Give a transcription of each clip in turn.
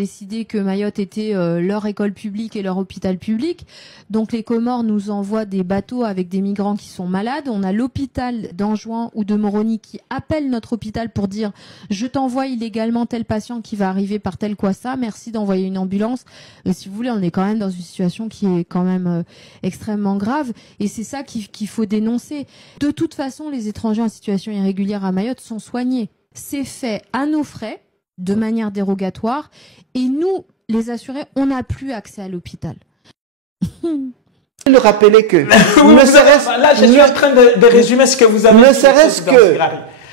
décidé que Mayotte était leur école publique et leur hôpital public. Donc les Comores nous envoient des bateaux avec des migrants qui sont malades. On a l'hôpital d'Anjouan ou de Moroni qui appelle notre hôpital pour dire « Je t'envoie illégalement tel patient qui va arriver par tel quoi ça, merci d'envoyer une ambulance ». Si vous voulez, on est quand même dans une situation qui est quand même extrêmement grave et c'est ça qu'il faut dénoncer. De toute façon, les étrangers en situation irrégulière à Mayotte sont soignés. C'est fait à nos frais, de manière dérogatoire, et nous, les assurés, on n'a plus accès à l'hôpital. Le rappeler que là, je suis en train de résumer ce que vous avez dit. Ne serait-ce que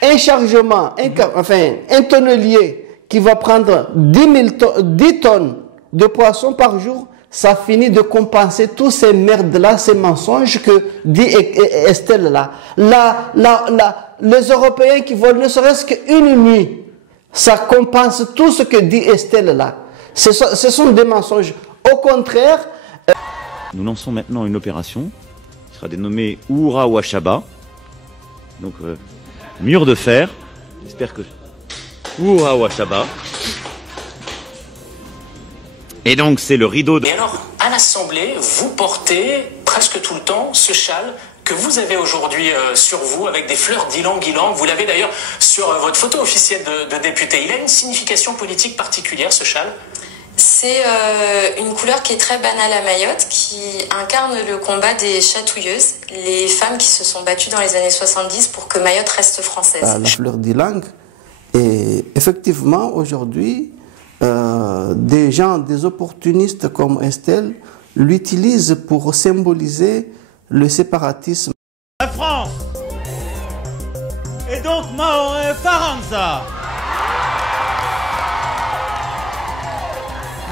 un chargement, un tonnelier qui va prendre 10 tonnes de poissons par jour, ça finit de compenser tous ces merdes-là, ces mensonges que dit Estelle là. Les Européens qui volent ne serait-ce qu'une nuit, ça compense tout ce que dit Estelle là. Ce sont des mensonges. Au contraire... Nous lançons maintenant une opération qui sera dénommée Oura Wachaba. Donc, mur de fer. J'espère que... Oura Wachaba. Et donc, c'est le rideau de... Et alors, à l'Assemblée, vous portez presque tout le temps ce châle que vous avez aujourd'hui sur vous, avec des fleurs d'ylang-ylang. Vous l'avez d'ailleurs sur votre photo officielle de député. Il a une signification politique particulière, ce châle? C'est une couleur qui est très banale à Mayotte, qui incarne le combat des chatouilleuses, les femmes qui se sont battues dans les années 70 pour que Mayotte reste française. La fleur d'ylang. Et effectivement, aujourd'hui, des opportunistes comme Estelle l'utilisent pour symboliser le séparatisme. La France et donc Maoré Faranza.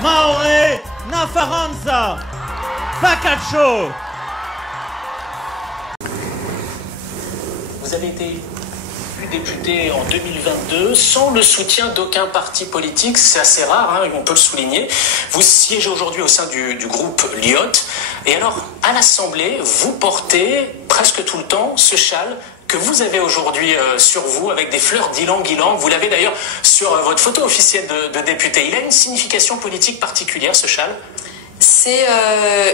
Maoré na Faranza. Pacacho. Vous avez été député en 2022 sans le soutien d'aucun parti politique, c'est assez rare, hein, on peut le souligner. Vous siégez aujourd'hui au sein du groupe Lyot. Et alors, à l'Assemblée, vous portez presque tout le temps ce châle que vous avez aujourd'hui sur vous, avec des fleurs d'ylang-ylang. Vous l'avez d'ailleurs sur votre photo officielle de député. Il a une signification politique particulière, ce châle? C'est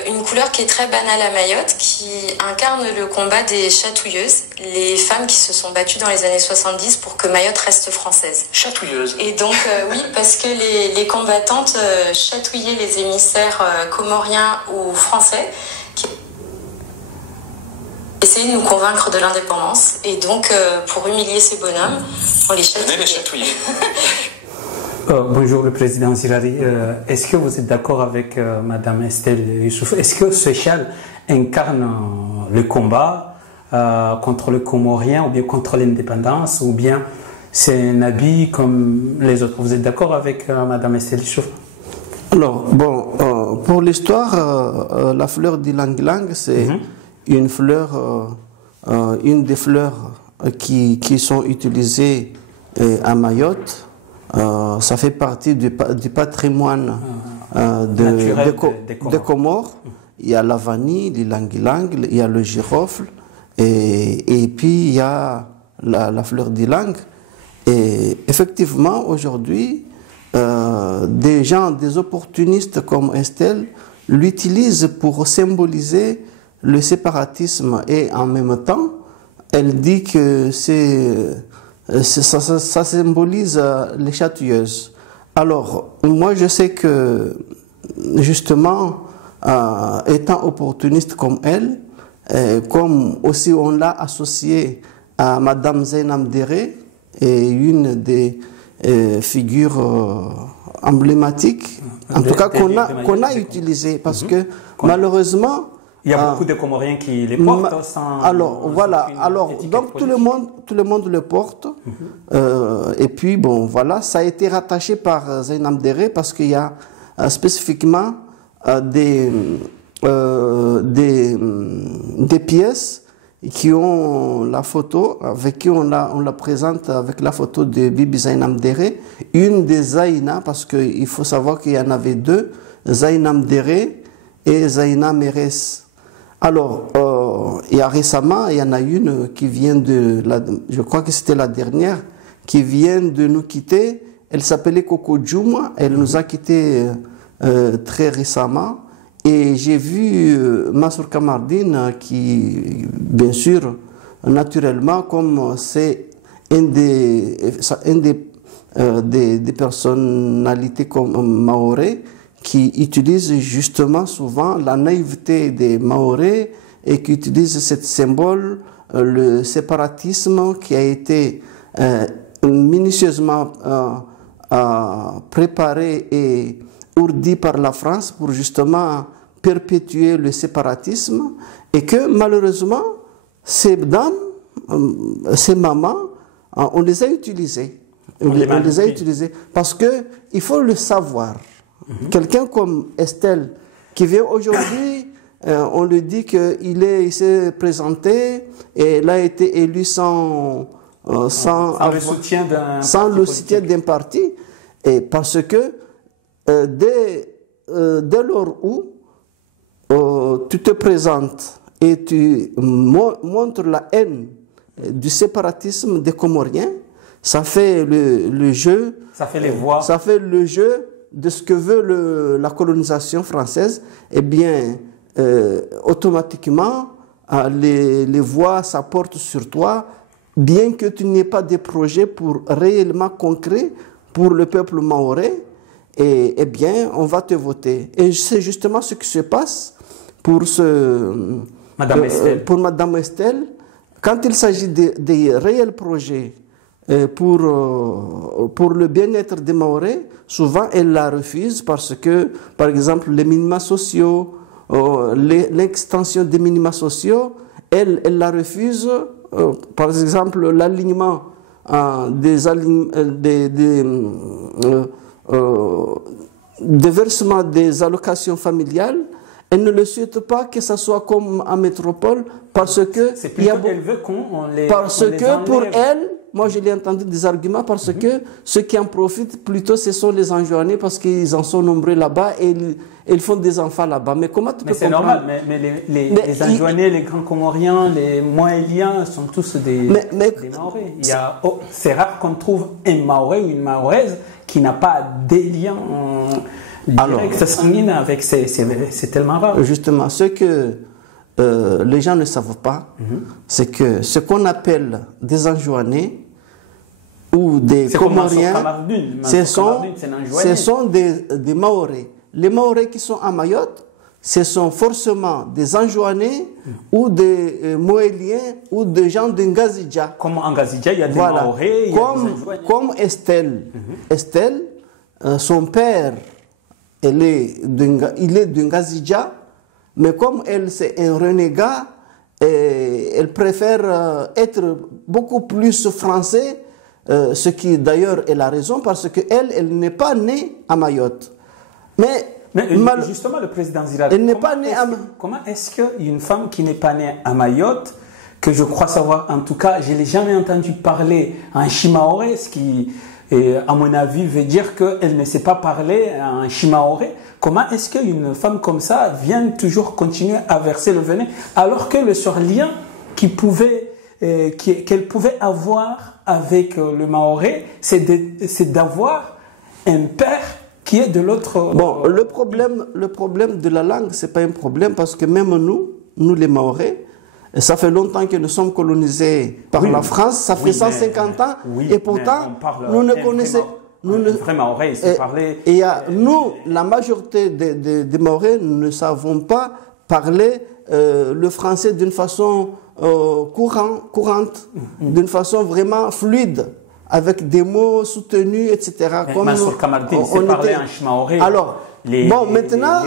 une couleur qui est très banale à Mayotte, qui incarne le combat des chatouilleuses, les femmes qui se sont battues dans les années 70 pour que Mayotte reste française. Chatouilleuses. Et donc, oui, parce que les combattantes chatouillaient les émissaires comoriens ou français, qui essayaient de nous convaincre de l'indépendance. Et donc, pour humilier ces bonhommes, on les chatouillait. Venez les chatouiller. Bonjour le président Zilari. Est-ce que vous êtes d'accord avec Madame Estelle Youssouf? Est-ce que ce châle incarne le combat contre le Comorien ou bien contre l'indépendance, ou bien c'est un habit comme les autres? Vous êtes d'accord avec Madame Estelle Youssouf? Alors, bon, pour l'histoire, la fleur d'ylang-ylang, c'est une fleur, une des fleurs qui sont utilisées à Mayotte. Ça fait partie du patrimoine des Comores. Il y a la vanille, l'ylang-ylang, il y a le girofle, et puis il y a la fleur d'ylang. Et effectivement, aujourd'hui, des opportunistes comme Estelle l'utilisent pour symboliser le séparatisme, et en même temps, elle dit que ça symbolise les chatouilleuses. Alors, moi je sais que, justement, étant opportuniste comme elle, comme aussi on l'a associé à Madame Zainam Déré, et une des figures emblématiques, en tout cas qu'on a utilisées, parce que malheureusement, il y a beaucoup de Comoriens qui les portent sans... Alors, voilà. Alors, donc, tout le monde le porte. Et puis, bon, voilà, ça a été rattaché par Zainam Déré parce qu'il y a spécifiquement des pièces qui ont la photo, avec qui on la présente avec la photo de Bibi Zainam Déré, une des Zaina, parce qu'il faut savoir qu'il y en avait deux, Zainam Déré et Zaina Meres. Alors, il y a récemment, il y en a une qui vient je crois que c'était la dernière, qui vient de nous quitter, Elle s'appelait Coco Djouma. Elle nous a quittés très récemment. Et j'ai vu Mansour Kamardine qui, bien sûr, naturellement, comme c'est des personnalités comme Maoré, qui utilisent justement souvent la naïveté des Maoré et qui utilisent ce symbole, le séparatisme qui a été minutieusement préparé et ourdi par la France pour justement perpétuer le séparatisme, et que malheureusement ces dames, ces mamans, on les a utilisées. On les a utilisées parce que il faut le savoir. Quelqu'un comme Estelle qui vient aujourd'hui, on lui dit il s'est présenté et il a été élu sans le soutien d'un parti, et parce que dès lors où tu te présentes et tu montres la haine du séparatisme des Comoriens, ça fait le jeu, ça fait les voix, ça fait le jeu de ce que veut la colonisation française. Eh bien, automatiquement, les voix s'apportent sur toi, bien que tu n'aies pas de projet réellement concret pour le peuple mahorais. Et eh bien, on va te voter. Et c'est justement ce qui se passe pour Madame Estelle. Quand il s'agit des réels projets pour le bien-être des Mahorais, souvent elle la refuse parce que, par exemple, les minima sociaux, l'extension des minima sociaux, elle la refuse. Par exemple, l'alignement des versements des allocations familiales. Elle ne le souhaite pas que ça soit comme en métropole parce que elle veut qu'on les pour elle, moi je l'ai entendu des arguments parce que ceux qui en profitent plutôt ce sont les Anjouanais parce qu'ils en sont nombreux là-bas et ils font des enfants là-bas. Mais comment tu peux comprendre? C'est normal, mais les Anjouanais, les Grands Comoriens, les Moéliens sont tous des Mahorais. C'est rare qu'on trouve un Mahorais ou une Mahoraise qui n'a pas des liens direct, sanguine avec, c'est tellement rare. Justement, ce que les gens ne savent pas, c'est que ce qu'on appelle des Anjouanais ou des Comoriens, ce sont des Mahorais. Les Mahorais qui sont à Mayotte, ce sont forcément des Anjouanais ou des Moéliens ou des gens de Ngazidja. Comme en Ngazidja, il y a des Mahorais, il y a des Anjouanais. Comme Estelle. Estelle, son père, il est de Ngazidja, mais comme elle, c'est un renégat, elle préfère être beaucoup plus français, ce qui d'ailleurs est la raison, parce qu'elle n'est pas née à Mayotte. Mais justement, le président Zirad, comment est-ce qu'une femme qui n'est pas née à Mayotte, que je crois savoir, en tout cas, je ne l'ai jamais entendu parler en chimaoré, ce qui, à mon avis, veut dire qu'elle ne sait pas parler en chimaoré. Comment est-ce qu'une femme comme ça vient toujours continuer à verser le venin, alors que le seul lien qu'elle pouvait avoir avec le maoré, c'est d'avoir un père qui est de l'autre... Bon, le problème de la langue, c'est pas un problème parce que même nous les Mahorais, ça fait longtemps que nous sommes colonisés par la France, ça fait 150 ans, et pourtant, nous ne connaissons... Nous, la majorité des Mahorais, nous ne savons pas parler le français d'une façon courante, d'une façon vraiment fluide, avec des mots soutenus, etc. Comme Mansour Kamardine sait parler en chimaoré. Alors, les Moéliens,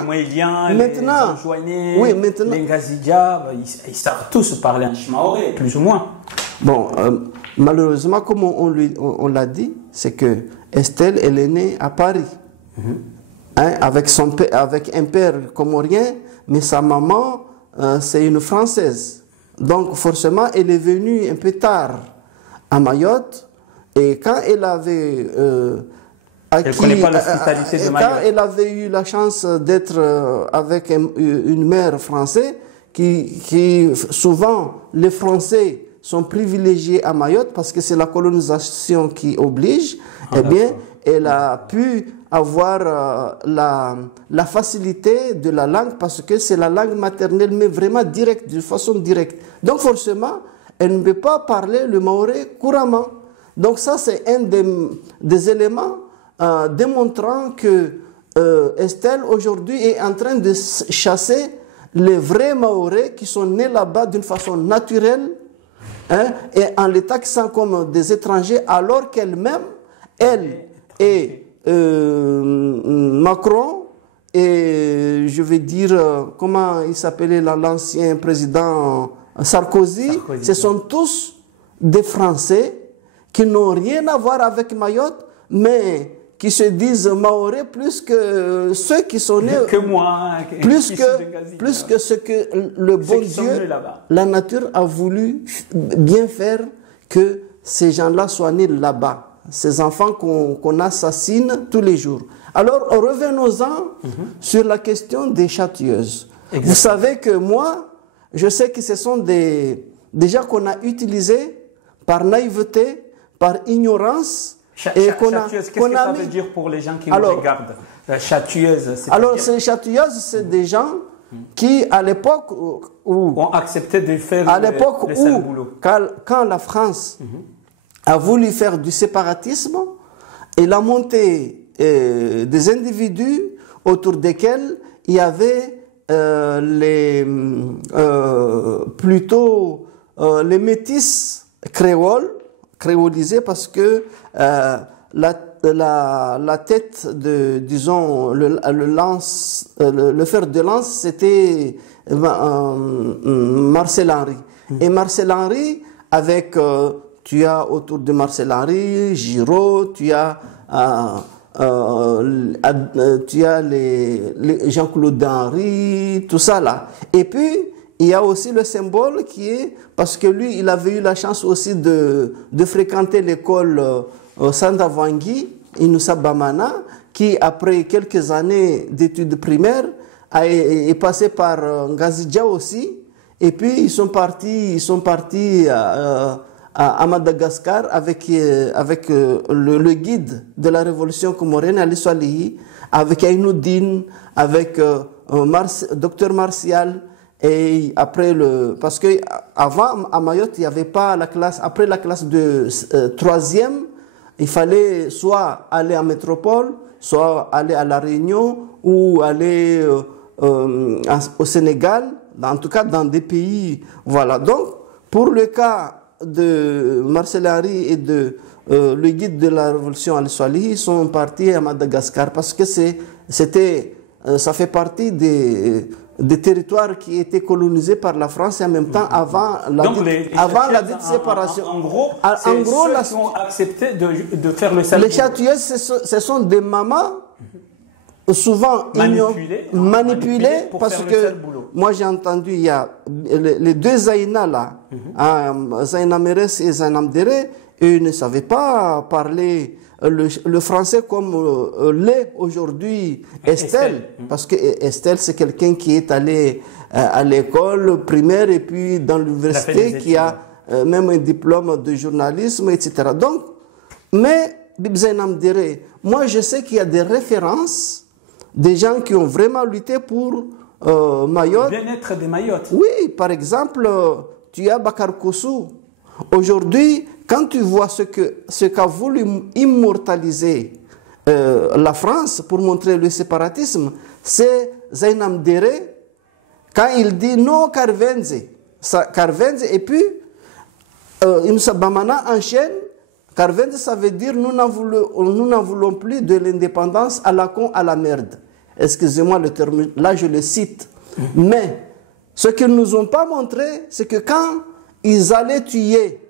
les Anjouanais, les Ngazidja, ils savent tous parler en chimaoré, plus ou moins. Bon, malheureusement, comme on l'a dit, c'est que Estelle, elle est née à Paris, avec un père comorien, mais sa maman, c'est une Française. Donc, forcément, elle est venue un peu tard à Mayotte. Et quand elle avait elle avait eu la chance d'être avec une mère française, qui souvent les Français sont privilégiés à Mayotte parce que c'est la colonisation qui oblige, eh bien, elle a pu avoir la facilité de la langue parce que c'est la langue maternelle, mais vraiment directe, de façon directe. Donc forcément, elle ne peut pas parler le maoré couramment. Donc ça, c'est un des éléments démontrant que Estelle, aujourd'hui, est en train de chasser les vrais maorés qui sont nés là-bas d'une façon naturelle, hein, et en les taxant comme des étrangers, alors qu'elle-même, elle et Macron et je vais dire, comment il s'appelait l'ancien président Sarkozy, ce sont tous des Français qui n'ont rien à voir avec Mayotte, mais qui se disent maorés plus que ceux qui sont nés, que moi, plus que ce que le bon Dieu, la nature a voulu bien faire que ces gens-là soient nés là-bas, ces enfants qu'on assassine tous les jours. Alors revenons-en sur la question des châtilleuses. Exactement. Vous savez que moi, je sais que ce sont des gens qu'on a utilisés par naïveté, par ignorance. Châtilleuse, qu'est-ce que ça veut dire pour les gens qui nous regardent? Châtilleuse, alors, ces châtilleuses, c'est des gens qui, à l'époque où ont accepté de faire le sale boulot. Quand la France a voulu faire du séparatisme, elle a monté des individus autour desquels il y avait plutôt les métis créolisés, parce que la tête de, disons, le fer de lance, c'était Marcel Henry. Et Marcel Henry, avec, tu as autour de Marcel Henry, Giraud, tu as les Jean-Claude Henry, tout ça là. Et puis, il y a aussi le symbole qui est, parce que lui, il avait eu la chance aussi de fréquenter l'école Sanda Vangi, Inoussa Bamana, qui après quelques années d'études primaires est passé par Ngazidja aussi, et puis ils sont partis à Madagascar avec le guide de la révolution comorienne, Ali Swalihi, avec Aïnoudine, avec Dr Martial. Et après parce que avant à Mayotte il n'y avait pas la classe, après la classe de 3e, il fallait soit aller en métropole, soit aller à La Réunion ou aller au Sénégal, en tout cas dans des pays, voilà. Donc pour le cas de Marcel Henry et de le guide de la révolution Al-Swalihi, ils sont partis à Madagascar parce que ça fait partie des territoires qui étaient colonisés par la France et en même temps avant la dite séparation. En gros, ceux qui ont accepté de faire le sale. Les châtilleuses, ce sont des mamans souvent manipulées parce que moi j'ai entendu, il y a les deux Zaïna là, Zaïna Meres et Zaïna Mdere, ils ne savaient pas parler le français comme l'est aujourd'hui Estelle, parce que Estelle c'est quelqu'un qui est allé à l'école primaire et puis dans l'université, qui a même un diplôme de journalisme, etc. Donc, mais Zaïna Mdere, moi je sais qu'il y a des références, des gens qui ont vraiment lutté pour Mayotte. Le bien-être de Mayotte. Oui, par exemple, tu as Bakar Koussou. Aujourd'hui, quand tu vois ce qu'a voulu immortaliser la France pour montrer le séparatisme, c'est Zaïna Mdere, quand il dit non Karvenze, et puis Inoussa Bamana enchaîne. Karvenze, ça veut dire nous n'en voulons plus de l'indépendance à la con, à la merde. Excusez-moi le terme, là je le cite. Mais ce qu'ils ne nous ont pas montré, c'est que quand ils allaient tuer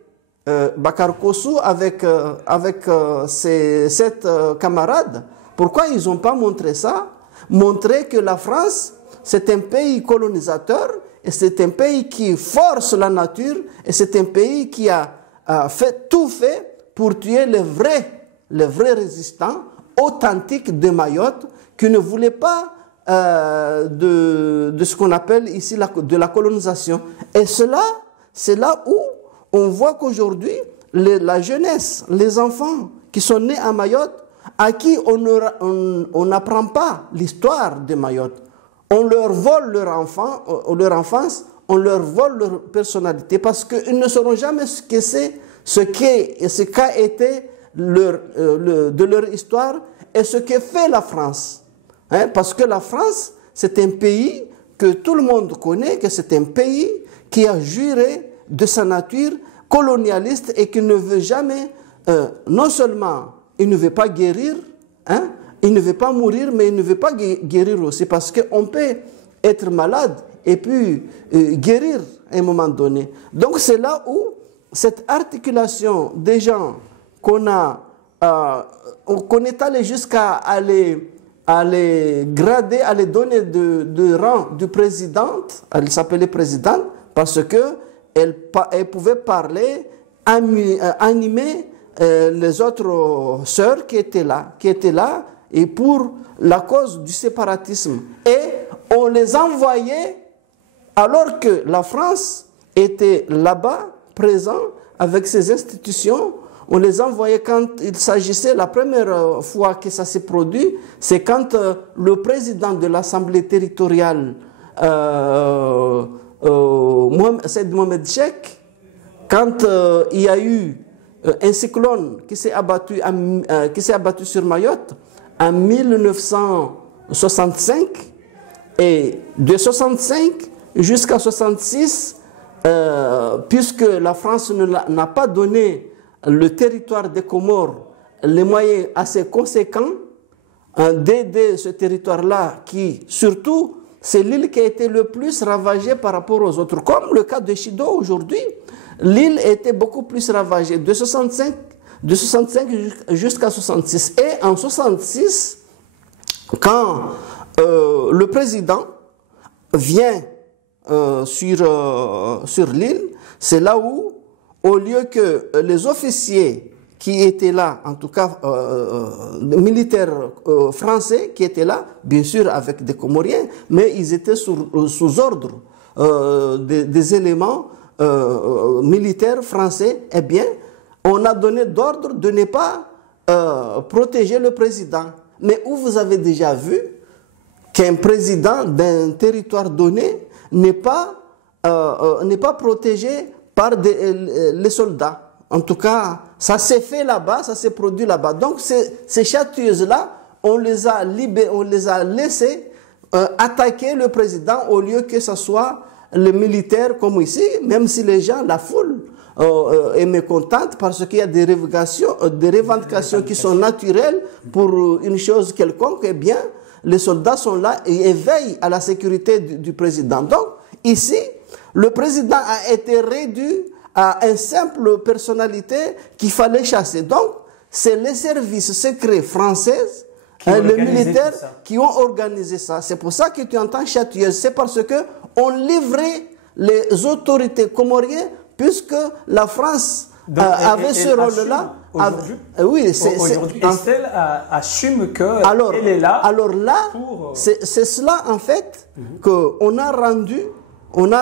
Bakar Koussou avec ses 7 camarades, pourquoi ils n'ont pas montré ça? Montrer que la France, c'est un pays colonisateur, et c'est un pays qui force la nature, et c'est un pays qui a tout fait pour tuer les vrais résistants authentiques de Mayotte, qui ne voulaient pas de ce qu'on appelle ici de la colonisation. Et c'est là où on voit qu'aujourd'hui, la jeunesse, les enfants qui sont nés à Mayotte, à qui on n'apprend pas l'histoire de Mayotte. On leur vole leur enfance, on leur vole leur personnalité parce qu'ils ne sauront jamais ce que c'est, ce qu'a été de leur histoire et ce que fait la France. Hein? Parce que la France, c'est un pays que tout le monde connaît, que c'est un pays qui a juré de sa nature colonialiste et qui ne veut jamais, non seulement il ne veut pas guérir, hein, il ne veut pas mourir, mais il ne veut pas guérir aussi, parce qu'on peut être malade et puis guérir à un moment donné. Donc c'est là où cette articulation des gens qu'on est allé jusqu'à les grader, à les donner de rang de présidente, elle s'appelait présidente, parce qu'elle pouvait parler, animer les autres sœurs qui étaient là, et pour la cause du séparatisme. Et on les envoyait, alors que la France était là-bas, présent, avec ses institutions, on les envoyait quand il s'agissait, la première fois que ça s'est produit, c'est quand le président de l'Assemblée territoriale, Saïd Mohamed Cheikh, quand il y a eu un cyclone qui s'est abattu sur Mayotte en 1965, et de 65 jusqu'à 66, puisque la France n'a pas donné le territoire des Comores les moyens assez conséquents d'aider ce territoire-là, qui surtout c'est l'île qui a été le plus ravagée par rapport aux autres. Comme le cas de Chido aujourd'hui, l'île était beaucoup plus ravagée de 65 jusqu'à 66. Et en 66, quand le président vient sur l'île, c'est là où, au lieu que les officiers qui étaient là, en tout cas militaires français qui étaient là, bien sûr avec des Comoriens, mais ils étaient sous ordre des éléments militaires français, eh bien, on a donné d'ordre de ne pas protéger le président. Mais où vous avez déjà vu qu'un président d'un territoire donné n'est pas protégé par les soldats? En tout cas, ça s'est fait là-bas, ça s'est produit là-bas. Donc ces chatouilleuses-là, on les a laissées attaquer le président au lieu que ce soit les militaires comme ici, même si les gens, la foule, est mécontente parce qu'il y a des revendications qui sont naturelles pour une chose quelconque, eh bien, les soldats sont là et veillent à la sécurité du président. Donc, ici, le président a été réduit à une simple personnalité qu'il fallait chasser. Donc, c'est les services secrets français, les militaires, qui ont organisé ça. C'est pour ça que tu entends chatouilleuse. C'est parce qu'on livrait les autorités comoriennes, puisque la France avait ce rôle-là. Oui, aujourd'hui, Estelle assume qu'elle est là. Alors là, c'est cela en fait qu'on a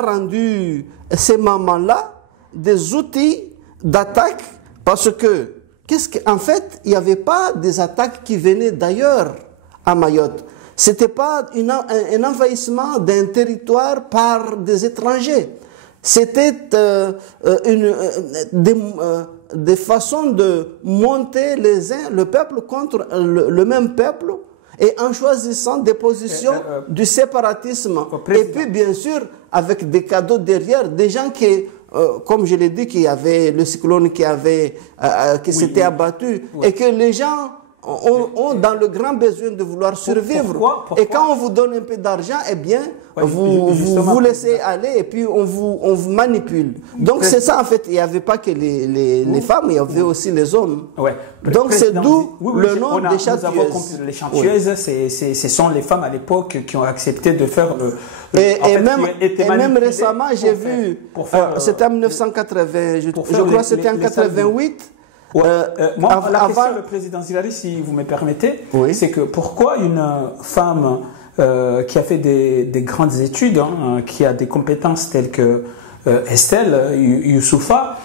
rendu ces mamans-là des outils d'attaque, parce que en fait, il n'y avait pas des attaques qui venaient d'ailleurs à Mayotte. C'était pas un envahissement d'un territoire par des étrangers. C'était des façons de monter le peuple contre le même peuple, et en choisissant des positions du séparatisme. Et puis, bien sûr, avec des cadeaux derrière, des gens qui, comme je l'ai dit, qu'il y avait le cyclone qui s'était abattu, et que les gens ont dans le grand besoin de vouloir survivre. Pourquoi? Et quand on vous donne un peu d'argent, eh bien, vous laissez aller et puis on vous manipule. Donc c'est ça en fait, il n'y avait pas que les femmes, il y avait aussi les hommes. Donc c'est d'où le nom des chanteuses. Les chanteuses, ce sont les femmes à l'époque qui ont accepté de faire et même récemment, j'ai vu, c'était en 1980, je crois que c'était en 88. Moi, la question, le président Zilali, si vous me permettez, c'est que pourquoi une femme qui a fait des grandes études, qui a des compétences telles que Estelle Youssoufa,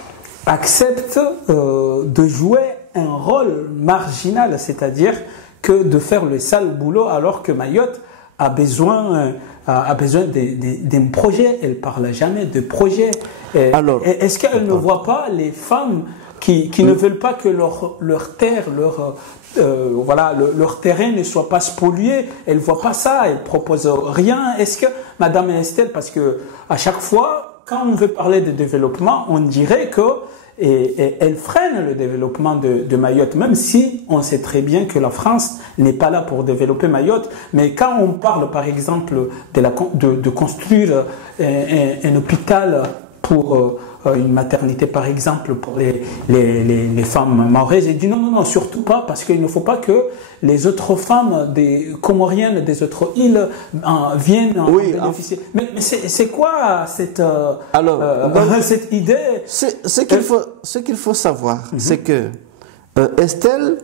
accepte de jouer un rôle marginal, c'est-à-dire que de faire le sale boulot alors que Mayotte a besoin d'un projet. Elle ne parle jamais de projet. Alors, est-ce qu'elle ne voit pas les femmes qui ne veulent pas que leur terre, leur terrain ne soit pas spolié? Elle ne voit pas ça, elle ne propose rien. Est-ce que Madame Estelle, parce que à chaque fois, quand on veut parler de développement, on dirait que elle freine le développement de Mayotte, même si on sait très bien que la France n'est pas là pour développer Mayotte. Mais quand on parle, par exemple, de construire un hôpital pour une maternité, par exemple, pour les femmes maoraises, j'ai dit non, surtout pas, parce qu'il ne faut pas que les autres femmes des Comoriennes, des autres îles viennent bénéficier. Mais c'est quoi cette idée? Ce qu'il faut savoir, c'est que Estelle,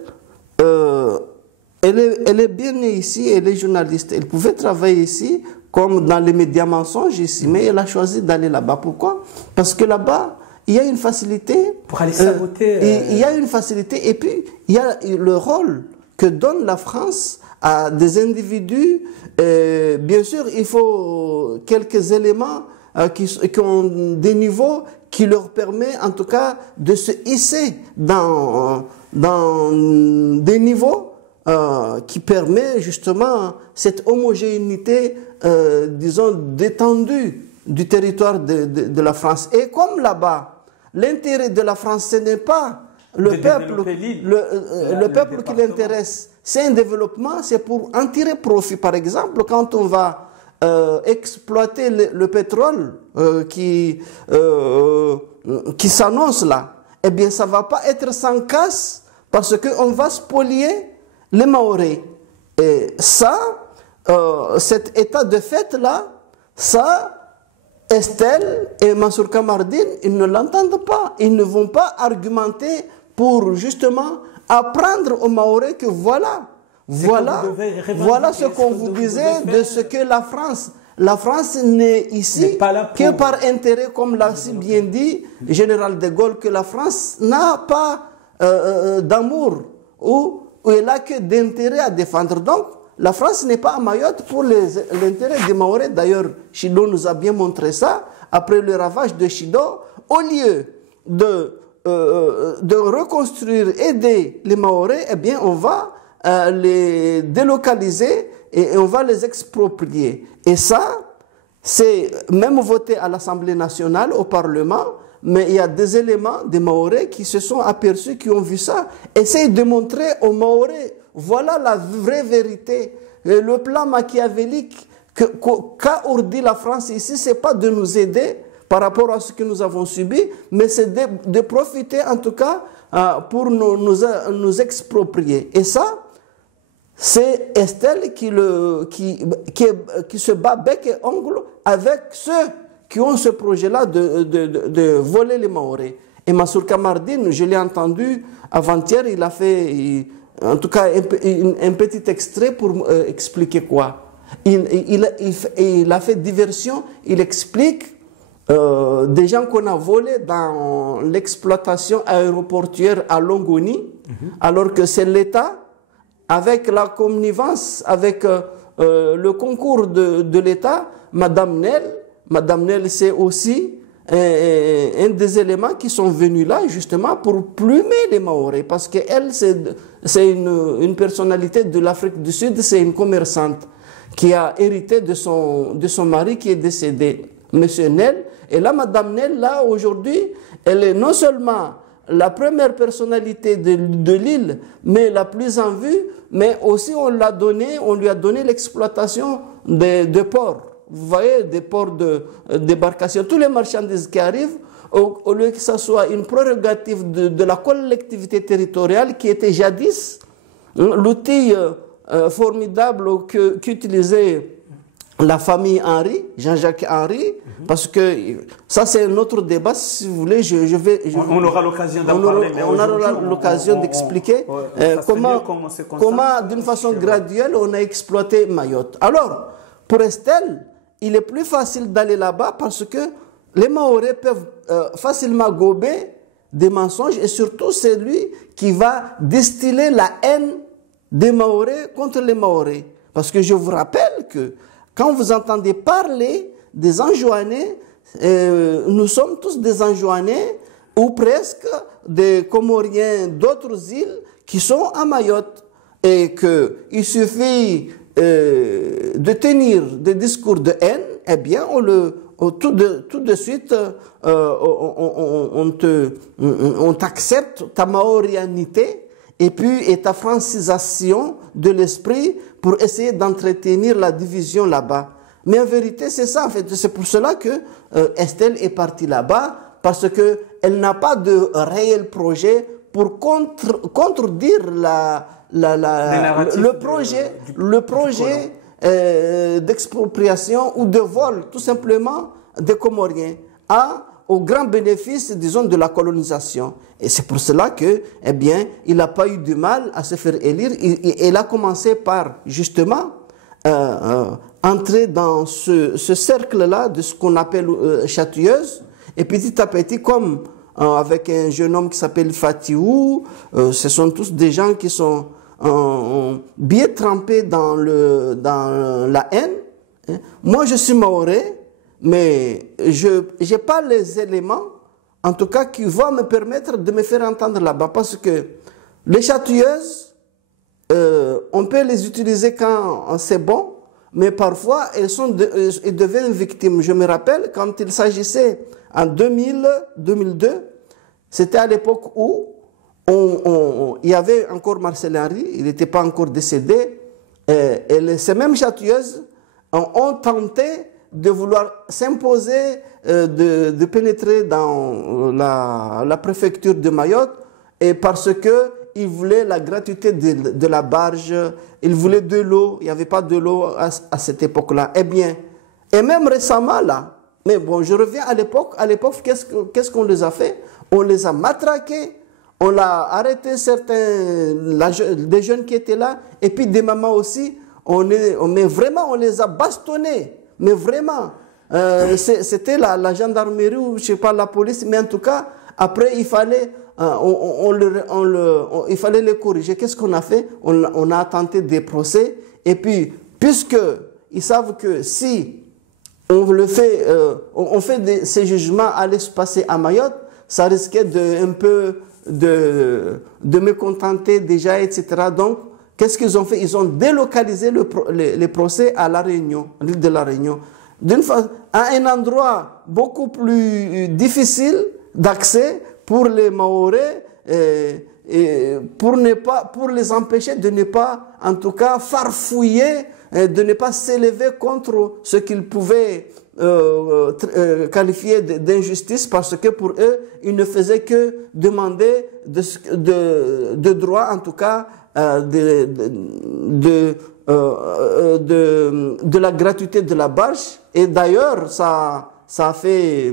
elle est bien née ici, elle est journaliste, elle pouvait travailler ici, comme dans les médias mensonges ici, mais elle a choisi d'aller là-bas. Pourquoi? Parce que là-bas, il y a une facilité. Pour aller saboter. Il y a une facilité, et puis il y a le rôle que donne la France à des individus. Bien sûr, il faut quelques éléments qui ont des niveaux qui leur permettent en tout cas de se hisser dans des niveaux qui permet justement cette homogénéité, disons, détendue du territoire de la France. Et comme là-bas, l'intérêt de la France, ce n'est pas le peuple qui l'intéresse, c'est un développement, c'est pour en tirer profit. Par exemple, quand on va exploiter le pétrole qui s'annonce là, eh bien ça ne va pas être sans casse, parce qu'on va spolier les Maorais. Et ça, cet état de fait-là, ça, Estelle et Mansour Kamardine, ils ne l'entendent pas. Ils ne vont pas argumenter pour justement apprendre aux Maorais que voilà ce qu'on vous disait de ce que la France n'est ici que par intérêt, comme l'a si bien dit le général de Gaulle, que la France n'a pas d'amour ou elle n'a que d'intérêt à défendre. Donc, la France n'est pas à Mayotte pour l'intérêt des Maorais. D'ailleurs, Chido nous a bien montré ça. Après le ravage de Chido, au lieu de reconstruire, aider les Maorais, eh bien, on va les délocaliser et on va les exproprier. Et ça, c'est même voté à l'Assemblée nationale, au Parlement, mais il y a des éléments des Maorais qui se sont aperçus, qui ont vu ça. Essayent de montrer aux Maorais, voilà la vraie vérité. Le plan machiavélique qu'a ourdi la France ici, ce n'est pas de nous aider par rapport à ce que nous avons subi, mais c'est de profiter en tout cas pour nous exproprier. Et ça, c'est Estelle qui se bat bec et ongle avec ceux qui ont ce projet-là de voler les Maorais. Et Mansour Kamardine, je l'ai entendu avant-hier, il a fait en tout cas un petit extrait pour expliquer quoi. Il a fait diversion, il explique des gens qu'on a volés dans l'exploitation aéroportuaire à Longoni, alors que c'est l'État, avec la connivence, avec le concours de l'État. Madame Nel, c'est aussi un des éléments qui sont venus là justement pour plumer les Maorais, parce qu'elle, c'est une personnalité de l'Afrique du Sud, c'est une commerçante qui a hérité de son mari qui est décédé, Monsieur Nel. Et là, Madame Nel, là, aujourd'hui, elle est non seulement la première personnalité de l'île, mais la plus en vue, mais aussi on lui a donné l'exploitation de ports. Vous voyez, des ports d'embarcation. Tous les marchandises qui arrivent, au lieu que ce soit une prérogative de la collectivité territoriale qui était jadis l'outil formidable qu'utilisait la famille Henry, Jean-Jacques Henry, parce que ça c'est un autre débat, si vous voulez, on aura l'occasion d'en parler. On aura l'occasion d'expliquer comment d'une façon graduelle, on a exploité Mayotte. Alors, pour Estelle, il est plus facile d'aller là-bas parce que les Maorais peuvent facilement gober des mensonges et surtout c'est lui qui va distiller la haine des Mahorais contre les Mahorais. Parce que je vous rappelle que quand vous entendez parler des Anjouanais, nous sommes tous des Anjouanais ou presque des Comoriens d'autres îles qui sont à Mayotte. Et qu'il suffit de tenir des discours de haine, eh bien, tout de suite, on t'accepte ta maorianité et puis et ta francisation de l'esprit pour essayer d'entretenir la division là-bas. Mais en vérité, c'est ça, en fait. C'est pour cela que Estelle est partie là-bas, parce que elle n'a pas de réel projet pour contredire le projet d'expropriation ou de vol, tout simplement, des Comoriens, au grand bénéfice, disons, de la colonisation. Et c'est pour cela que, eh bien, il n'a pas eu du mal à se faire élire. Il a commencé par, justement, entrer dans ce cercle-là de ce qu'on appelle chatouilleuse. Et petit à petit, comme avec un jeune homme qui s'appelle Fatiou, ce sont tous des gens qui sont bien trempés dans la haine. Moi, je suis mahorais, mais je n'ai pas les éléments, en tout cas, qui vont me permettre de me faire entendre là-bas. Parce que les chatouilleuses, on peut les utiliser quand c'est bon, mais parfois, elles deviennent victimes. Je me rappelle, quand il s'agissait en 2002, c'était à l'époque où il y avait encore Marcel Henry, il n'était pas encore décédé, et ces mêmes chatouilleuses ont tenté de vouloir s'imposer, de pénétrer dans la préfecture de Mayotte, et parce que ils voulaient la gratuité de la barge, ils voulaient de l'eau, il n'y avait pas de l'eau à cette époque-là. Eh bien, et même récemment là, mais bon, je reviens à l'époque, qu'est-ce qu'on les a fait? On les a matraqués, on a arrêté des jeunes qui étaient là, et puis des mamans aussi, mais vraiment, on les a bastonnés, mais vraiment. C'était la gendarmerie ou je sais pas, la police, mais en tout cas, après, il fallait il fallait les corriger. Qu'est-ce qu'on a fait? On a tenté des procès. Et puis, puisqu'ils savent que si on fait ces jugements allaient se passer à Mayotte, ça risquait de mécontenter déjà, etc. Donc, qu'est-ce qu'ils ont fait? Ils ont délocalisé les procès à La Réunion, l'île de La Réunion, à un endroit beaucoup plus difficile d'accès pour les Mahorais, pour les empêcher de ne pas, en tout cas, farfouiller, de ne pas s'élever contre ce qu'ils pouvaient qualifier d'injustice, parce que pour eux, ils ne faisaient que demander de droit, en tout cas, de la gratuité de la barge. Et d'ailleurs, ça a fait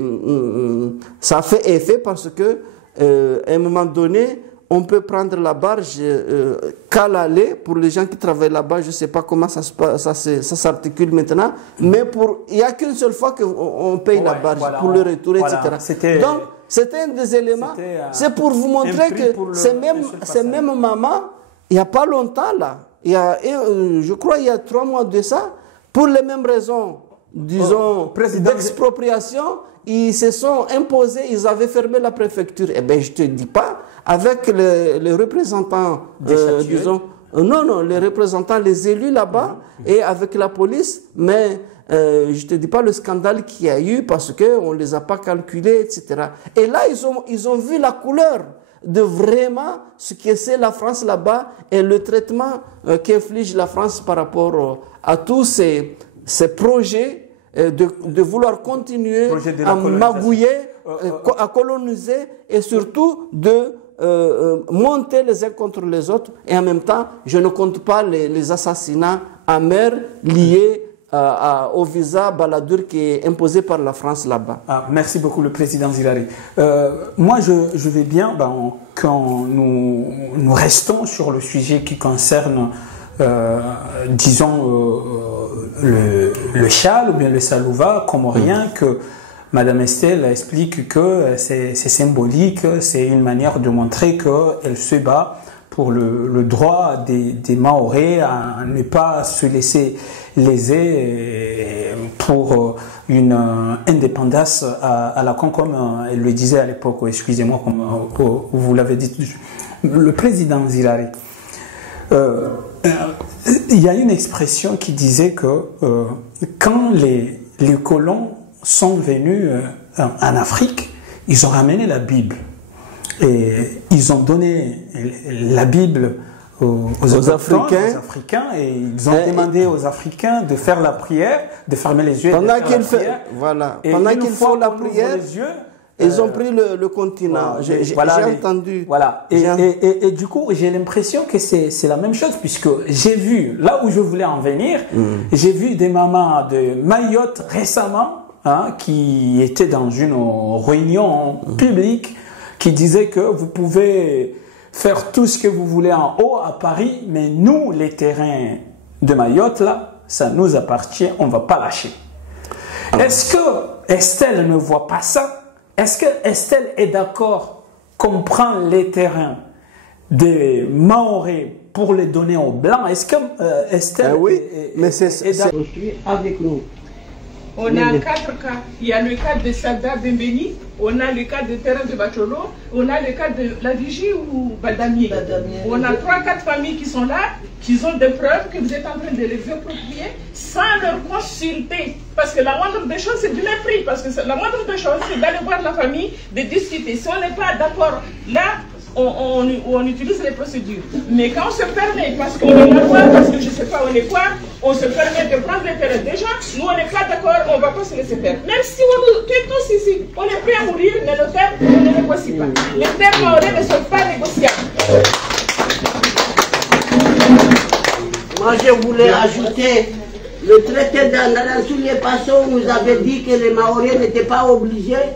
effet, parce que à un moment donné, on peut prendre la barge qu'à l'aller. Pour les gens qui travaillent là-bas, je ne sais pas comment ça s'articule maintenant, mais il n'y a qu'une seule fois qu'on paye la barge pour le retour, etc. Donc, c'était un des éléments. C'est pour vous montrer que ces mêmes mamans, il n'y a pas longtemps, là, je crois il y a 3 mois de ça, pour les mêmes raisons, disons, d'expropriation, ils se sont imposés, ils avaient fermé la préfecture. Eh bien, je ne te dis pas, avec les représentants, disons, les représentants, les élus là-bas, et avec la police, mais je ne te dis pas le scandale qu'il y a eu, parce qu'on ne les a pas calculés, etc. Et là, ils ont vu la couleur de vraiment ce que c'est la France là-bas, et le traitement qu'inflige la France par rapport à tous ces projets de vouloir continuer à magouiller, à coloniser, et surtout de monter les uns contre les autres. Et en même temps, je ne compte pas les assassinats en mer liés au visa Balladur qui est imposé par la France là-bas. Merci beaucoup, le président Zilari. Moi, je vais bien quand nous restons sur le sujet qui concerne, disons, le chal ou bien le salouva comorien, que Madame Estelle explique que c'est symbolique, c'est une manière de montrer qu'elle se bat pour le droit des Mahorais à ne pas se laisser léser pour une indépendance à la con, comme elle le disait à l'époque, excusez-moi, comme vous l'avez dit, le président Zilari. Il y a une expression qui disait que quand les colons sont venus en Afrique, ils ont ramené la Bible. Et ils ont donné la Bible aux Africains et ils ont demandé aux Africains de faire la prière, de fermer les yeux. Pendant qu'ils font la prière, ils ont pris le continent. J'ai entendu. Voilà. Et du coup, j'ai l'impression que c'est la même chose, puisque j'ai vu, là où je voulais en venir, j'ai vu des mamans de Mayotte récemment, qui étaient dans une réunion publique, qui disait que vous pouvez faire tout ce que vous voulez en haut à Paris, mais nous, les terrains de Mayotte, là, ça nous appartient, on ne va pas lâcher. Est-ce que Estelle ne voit pas ça? Est-ce que Estelle est d'accord qu'on prend les terrains des Mahorais pour les donner aux Blancs? Est-ce que Estelle est d'accord avec nous? On a 4 cas. Il y a le cas de Sada Bembeni, on a le cas de Terrain de Bacholo, on a le cas de la Vigie ou Badamier. On a 3-4 familles qui sont là, qui ont des preuves que vous êtes en train de les approprier sans leur consulter. Parce que la moindre des choses, c'est du mépris. Parce que la moindre des choses, c'est d'aller voir la famille, de discuter. Si on n'est pas d'accord là, on utilise les procédures. Mais quand on se permet, parce qu'on est là, parce que je ne sais pas on est quoi, on se permet de prendre les terrains des gens, nous on n'est pas d'accord, on ne va pas se laisser faire. Même si on nous tue tous ici, on est prêt à mourir, mais nos terres, on ne négocie pas. Les terres maorais ne sont pas négociables. Moi je voulais ajouter, le traité d'Andaran-sur-les-Passons nous avait dit que les Mahorais n'étaient pas obligés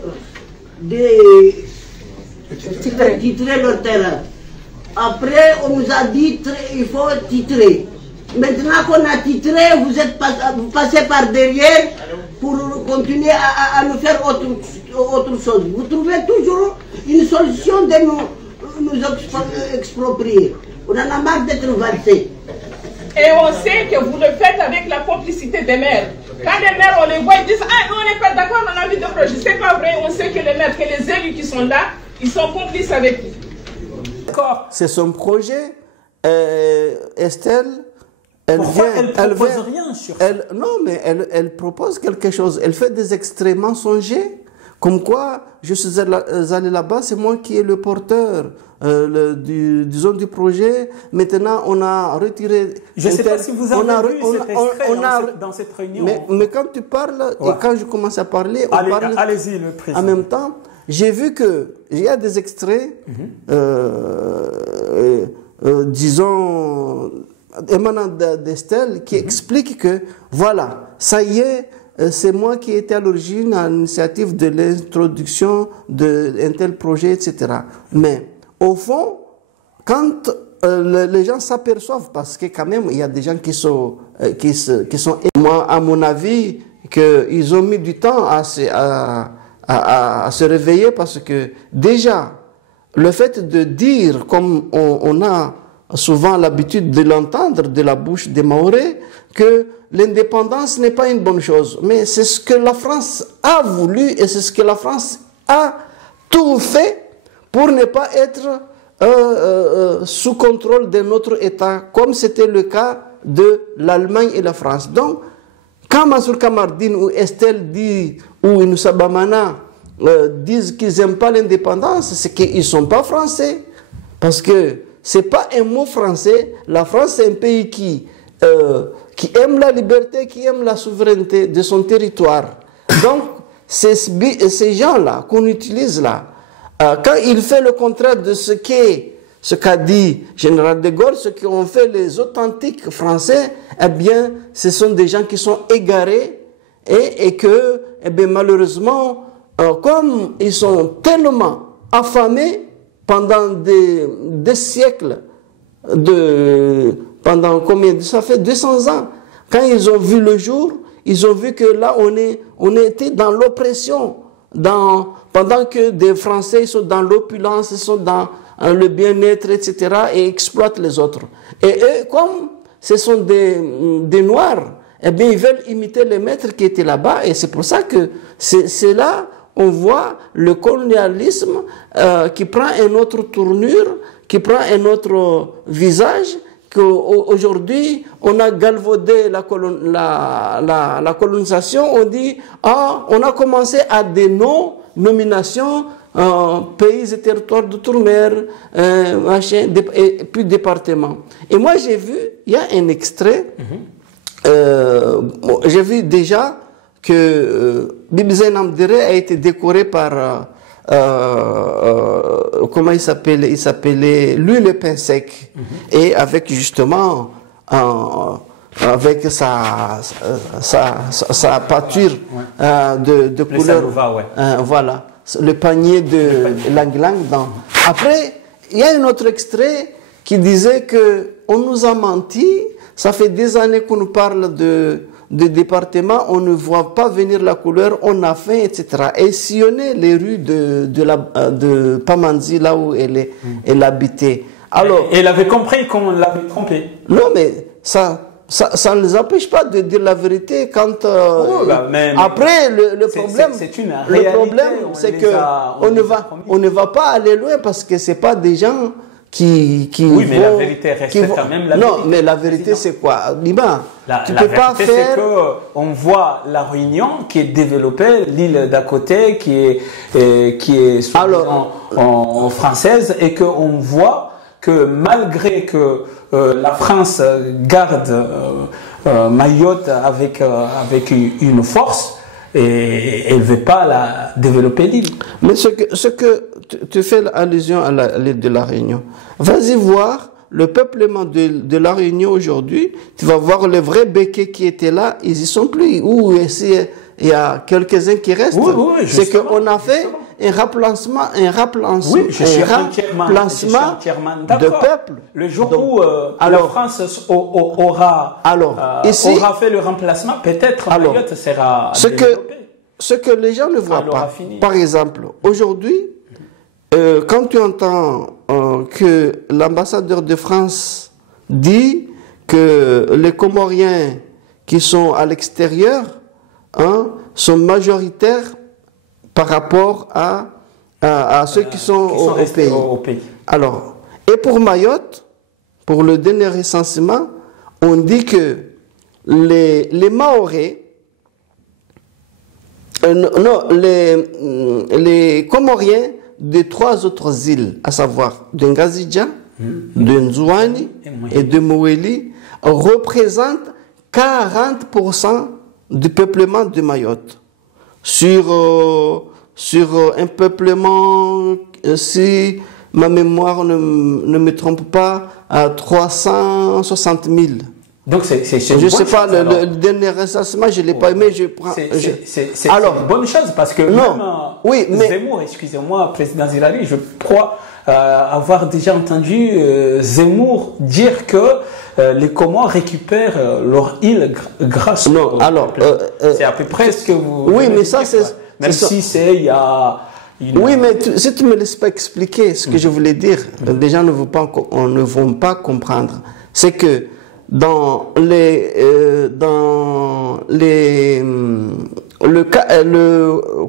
de titrer leur terrain. Après, on nous a dit qu'il faut titrer. Maintenant qu'on a titré, vous passez par derrière pour continuer à nous faire autre chose. Vous trouvez toujours une solution de nous exproprier. On en a marre d'être valsés. Et on sait que vous le faites avec la complicité des maires. Quand les maires, on les voit, ils disent « Ah, nous, on n'est pas d'accord, on a envie de projet. » C'est pas vrai, on sait que les maires, que les élus qui sont là, ils sont complices avec vous. D'accord. C'est son projet. Estelle, elle propose rien sur ça. Non, mais elle propose quelque chose. Elle fait des extraits mensongers, comme quoi je suis allé là-bas, c'est moi qui est le porteur du projet. Maintenant, on a retiré... Je ne sais pas si vous avez vu cet extrait dans cette réunion. Mais quand tu parles, et quand je commence à parler, on parle allez-y, le président. En même temps. J'ai vu qu'il y a des extraits, disons, émanant d'Estelle, qui expliquent que, voilà, ça y est, c'est moi qui étais à l'origine, à l'initiative de l'introduction d'un tel projet, etc. Mais, au fond, quand les gens s'aperçoivent, parce que quand même, il y a des gens qui sont moi, à mon avis, qu'ils ont mis du temps à se réveiller, parce que déjà, le fait de dire, comme on a souvent l'habitude de l'entendre de la bouche des Mahorais, que l'indépendance n'est pas une bonne chose. Mais c'est ce que la France a voulu et c'est ce que la France a tout fait pour ne pas être sous contrôle de notre État, comme c'était le cas de l'Allemagne et la France. Donc, quand Mansour Kamardine ou Estelle dit, ou Inoussa Bamana disent qu'ils n'aiment pas l'indépendance, c'est qu'ils ne sont pas français. Parce que ce n'est pas un mot français. La France, c'est un pays qui aime la liberté, qui aime la souveraineté de son territoire. Donc, ces gens-là qu'on utilise là, quand il fait le contraire de ce qu'a dit Général de Gaulle, ce qu'ont fait les authentiques Français, eh bien, ce sont des gens qui sont égarés et que, eh bien, malheureusement, comme ils sont tellement affamés pendant des siècles, pendant combien, ça fait 200 ans, quand ils ont vu le jour, ils ont vu que là, on était dans l'oppression pendant que des Français ils sont dans l'opulence, ils sont dans le bien-être, etc., et exploitent les autres. Et eux, comme ce sont des Noirs, eh bien, ils veulent imiter les maîtres qui étaient là-bas, et c'est pour ça que c'est là on voit le colonialisme qui prend une autre tournure, qui prend un autre visage, qu'aujourd'hui, on a galvaudé la colonisation, on dit, on a commencé à des nominations, pays et territoires d'outre-mer, machin, et puis département. Et moi, j'ai vu, il y a un extrait, j'ai vu déjà que Bibi Zainab Dere a été décoré par comment il s'appelait lui le pain sec, et avec justement avec sa pâture de couleur, voilà, le panier de Lang Lang. Après, il y a un autre extrait qui disait que on nous a menti, ça fait des années qu'on nous parle de département, on ne voit pas venir la couleur, on a faim, etc. Et sillonner les rues de Pamandzi, là où elle habitait. Alors, elle avait compris qu'on l'avait trompé. Non, mais ça ne les empêche pas de dire la vérité quand... après, le problème, c'est que on ne va pas aller loin parce que c'est pas des gens qui oui, mais la vérité reste quand même la vérité. Non, mais la vérité, c'est quoi, Liban? Tu peux pas faire... c'est qu'on voit la Réunion qui est développée, l'île d'à côté qui est en française, et qu'on voit que malgré que la France garde Mayotte avec une force, et elle ne veut pas développer l'île. Mais ce que tu fais allusion à l'île de la Réunion, vas-y voir le peuplement de la Réunion aujourd'hui, tu vas voir les vrais béquets qui étaient là, ils y sont plus. Ou ici, il y a quelques-uns qui restent. C'est qu'on a fait un remplacement de peuple. Le jour où la France aura fait le remplacement, peut-être Mayotte sera développée. Ce que les gens ne voient pas, par exemple, aujourd'hui, quand tu entends que l'ambassadeur de France dit que les Comoriens qui sont à l'extérieur sont majoritaires par rapport à ceux qui sont au pays. Alors, et pour Mayotte, pour le dernier recensement, on dit que les Mahorais, les Comoriens de 3 autres îles, à savoir de Ngazidja, de Nzouani et de Moueli, représentent 40% du peuplement de Mayotte. Sur un peuplement, si ma mémoire ne me trompe pas, à 360 000. Donc c'est je ne sais pas, le dernier recensement, je ne l'ai pas aimé, je prends... C'est une bonne chose, parce que Zemmour, excusez-moi, président Zilali, je crois avoir déjà entendu Zemmour dire que les Comores récupèrent leur île grâce au peuple. C'est à peu près ce que vous... Oui, mais ça, c'est... Même si il y a... Oui, mais si tu ne me laisses pas expliquer ce que je voulais dire, les gens ne vont pas comprendre. C'est que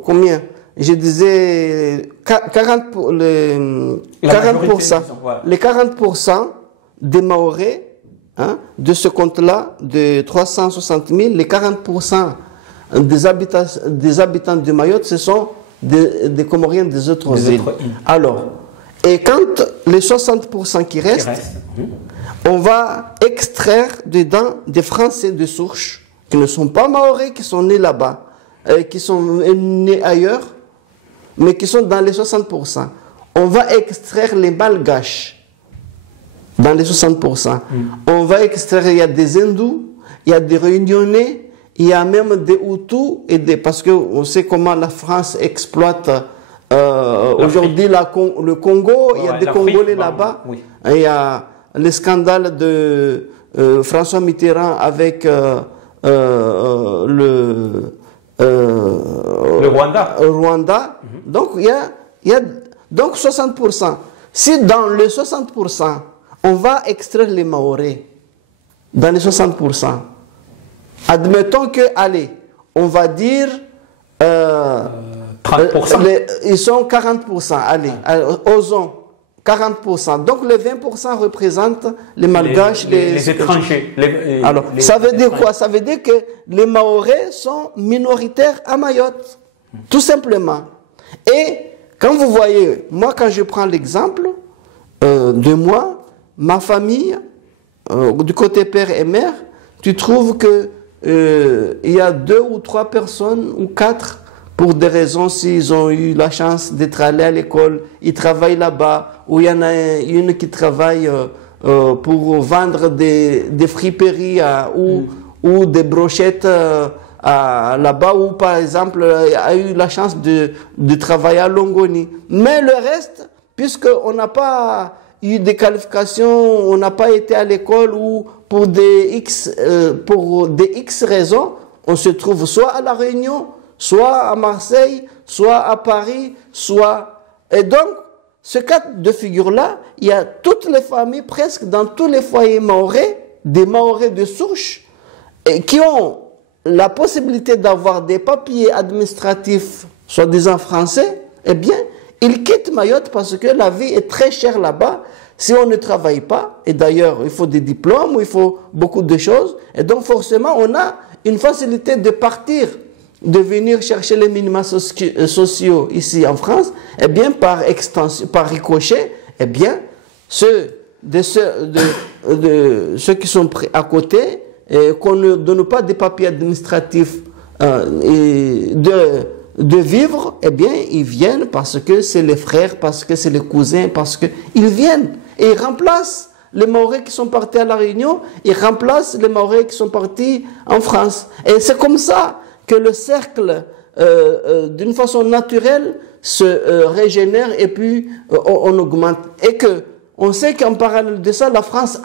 combien? Je disais 40%, les 40% des Mahorais, de ce compte-là, de 360 000, les 40% des habitants de Mayotte, ce sont des Comoriens des autres îles. Alors, et quand les 60% qui restent, on va extraire dedans des Français de souche qui ne sont pas Mahorais, qui sont nés là-bas, qui sont nés ailleurs, mais qui sont dans les 60%. On va extraire les Malgaches dans les 60%. On va extraire, il y a des Hindous, il y a des Réunionnais, il y a même des Hutus, parce qu'on sait comment la France exploite aujourd'hui le Congo, il y a des Congolais là-bas. Il y a le scandale de François Mitterrand avec le Rwanda. Donc, il y a donc 60%. Si dans les 60%, on va extraire les Mahorais, dans les 60%, admettons que, allez, on va dire 30%. Ils sont 40%, allez, osons 40%. Donc les 20% représentent les Malgaches, les étrangers. Alors, ça veut dire quoi? Ça veut dire que les Mahorais sont minoritaires à Mayotte, tout simplement. Et quand vous voyez, moi quand je prends l'exemple de moi, ma famille, du côté père et mère, tu trouves que il y a 2 ou 3 personnes ou 4 pour des raisons, s'ils ont eu la chance d'être allés à l'école, ils travaillent là-bas, ou il y en a une qui travaille pour vendre des friperies ou des brochettes là-bas, ou par exemple a eu la chance de travailler à Longoni. Mais le reste, puisqu'on n'a pas eu des qualifications, on n'a pas été à l'école, ou pour des X raisons, on se trouve soit à La Réunion, soit à Marseille, soit à Paris, soit... Et donc, ce cas de figure-là, il y a toutes les familles, presque dans tous les foyers mahorais, des Mahorais de souche, qui ont la possibilité d'avoir des papiers administratifs, soi-disant français, eh bien, ils quittent Mayotte parce que la vie est très chère là-bas. Si on ne travaille pas, et d'ailleurs, il faut des diplômes, il faut beaucoup de choses, et donc forcément, on a une facilité de partir, de venir chercher les minima sociaux ici en France, eh bien, par extension, par ricochet, eh bien, ceux qui sont pris à côté, qu'on ne donne pas des papiers administratifs de vivre, eh bien, ils viennent parce que c'est les frères, parce que c'est les cousins, parce qu'ils viennent et ils remplacent les Mahorais qui sont partis à La Réunion, ils remplacent les Mahorais qui sont partis en France. Et c'est comme ça que le cercle, d'une façon naturelle, se régénère et puis on augmente. Et que on sait qu'en parallèle de ça, la France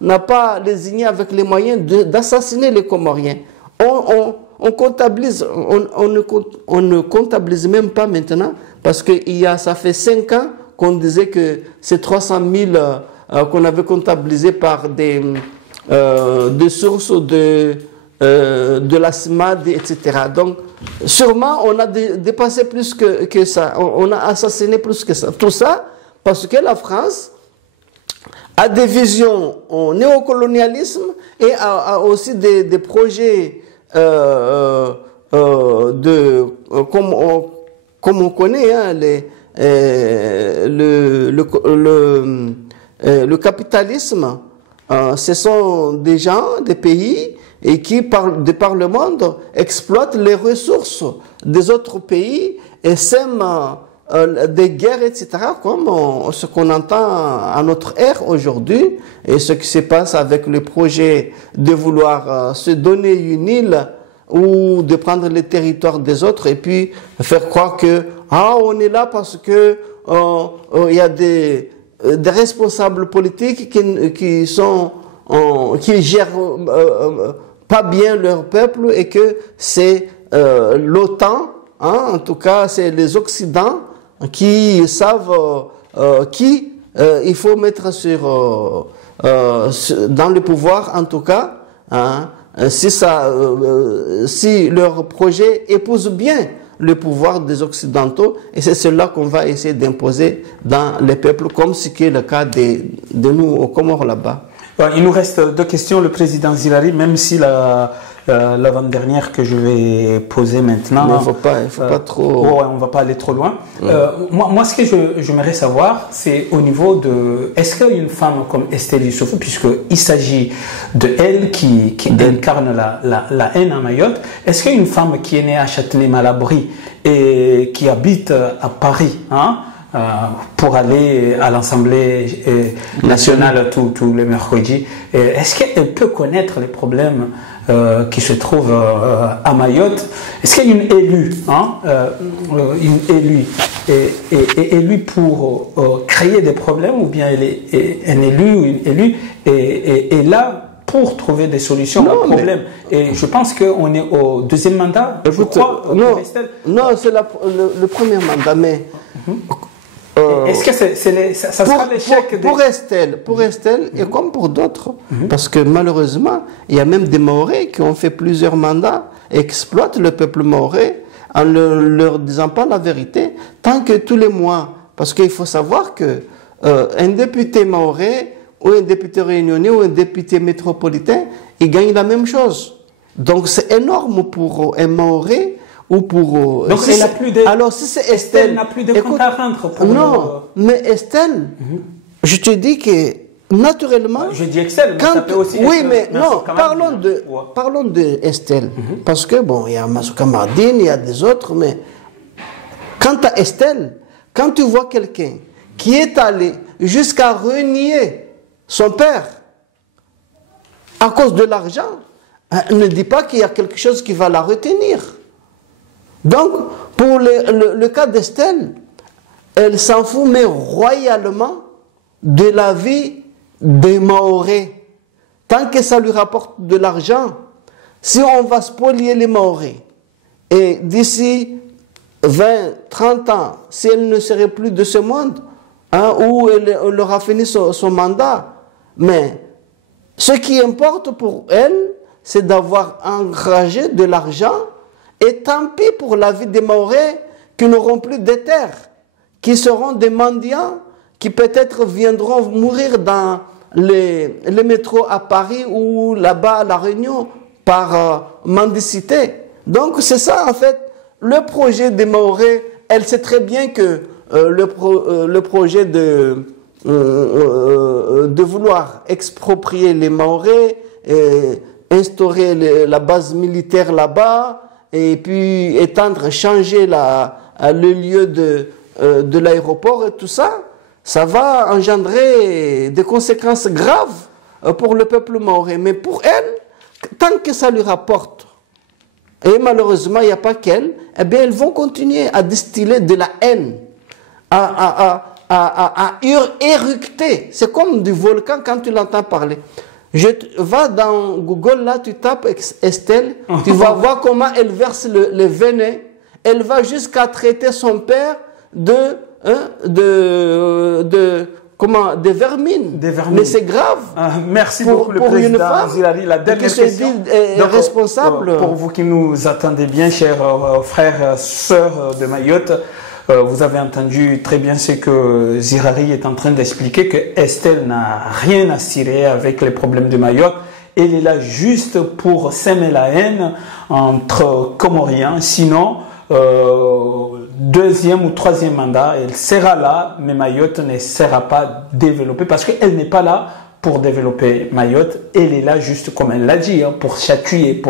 n'a pas lésiné avec les moyens d'assassiner les Comoriens. On comptabilise, on ne comptabilise même pas maintenant, parce que ça fait 5 ans qu'on disait que ces 300 000 qu'on avait comptabilisé par des sources de la SMAD, etc. Donc, sûrement, on a dépassé plus que ça. On a assassiné plus que ça. Tout ça parce que la France a des visions au néocolonialisme et a aussi des projets comme on connaît, hein, le capitalisme. Ce sont des gens, des pays et qui, de par le monde, exploitent les ressources des autres pays et sèment des guerres, etc., comme ce qu'on entend à notre ère aujourd'hui, et ce qui se passe avec le projet de vouloir se donner une île ou de prendre les territoires des autres et puis faire croire que on est là parce que il y a des responsables politiques qui gèrent pas bien leur peuple et que c'est l'OTAN, hein, en tout cas c'est les Occidents qui savent qui il faut mettre dans le pouvoir, en tout cas, hein, si leur projet épouse bien le pouvoir des Occidentaux, et c'est cela qu'on va essayer d'imposer dans les peuples, comme ce qui est le cas de nous aux Comores là-bas. Il nous reste 2 questions. Le président Zilari, même si l'avant-dernière que je vais poser maintenant... Mais il ne faut pas trop... on ne va pas aller trop loin. Moi, ce que j'aimerais savoir, c'est au niveau de... Est-ce qu'une femme comme Estelle Youssoufou, puisqu'il s'agit de elle qui incarne la haine à Mayotte, est-ce qu'une femme qui est née à Châtenay-Malabry et qui habite à Paris, hein, pour aller à l'Assemblée nationale tous les mercredis, est-ce qu'elle peut connaître les problèmes qui se trouvent à Mayotte? Est-ce qu'il y a une élue, est élue pour créer des problèmes, ou bien elle est un élu ou une élue est là pour trouver des solutions au problème. Et je pense qu'on est au deuxième mandat, je crois, non, c'est le premier mandat, mais... Est-ce que ça sera l'échec pour Estelle, et comme pour d'autres, parce que malheureusement, il y a même des Mahorais qui ont fait plusieurs mandats, et exploitent le peuple mahorais en ne leur disant pas la vérité, tant que tous les mois, parce qu'il faut savoir que un député mahorais, ou un député réunionnais, ou un député métropolitain, il gagne la même chose. Donc c'est énorme pour un Mahorais, ou pour... Donc elle n'a plus de... Alors si c'est Estelle... n'a plus de compte à rendre pour... Non, mais Estelle, je te dis que naturellement... Je dis Estelle, mais ça peut aussi... Oui, mais non, parlons de Estelle. Parce que bon, il y a Massouka Mardine, il y a des autres, mais... Quant à Estelle, quand tu vois quelqu'un qui est allé jusqu'à renier son père à cause de l'argent, ne dis pas qu'il y a quelque chose qui va la retenir. Donc, pour le cas d'Estelle, elle s'en fout, mais royalement, de la vie des Mahorais. Tant que ça lui rapporte de l'argent, si on va spolier les Mahorais, et d'ici 20, 30 ans, si elle ne serait plus de ce monde, où elle aura fini son mandat, mais ce qui importe pour elle, c'est d'avoir engrangé de l'argent. Et tant pis pour la vie des Mahorais qui n'auront plus de terres, qui seront des mendiants, qui peut-être viendront mourir dans les métros à Paris ou là-bas à La Réunion par mendicité. Donc c'est ça en fait, le projet des Mahorais. Elle sait très bien que le projet de vouloir exproprier les Mahorais, instaurer la base militaire là-bas, et puis changer le lieu de l'aéroport et tout ça, ça va engendrer des conséquences graves pour le peuple mahorais. Mais pour elle, tant que ça lui rapporte, et malheureusement il n'y a pas qu'elle, eh bien elles vont continuer à distiller de la haine, à éructer. C'est comme du volcan quand tu l'entends parler. Va dans Google, là, tu tapes Estelle, tu vas voir comment elle verse le venin. Elle va jusqu'à traiter son père de vermines. Mais c'est grave. Merci beaucoup, le président Zilari. La dernière question. Donc, responsable. Pour vous qui nous attendez bien, chers frères, sœurs de Mayotte, vous avez entendu très bien ce que Zirari est en train d'expliquer, que Estelle n'a rien à cirer avec les problèmes de Mayotte. Elle est là juste pour s'aimer la haine entre Comoriens. Sinon, deuxième ou troisième mandat, elle sera là, mais Mayotte ne sera pas développée parce qu'elle n'est pas là pour développer Mayotte. Elle est là juste, comme elle l'a dit, pour chatouiller,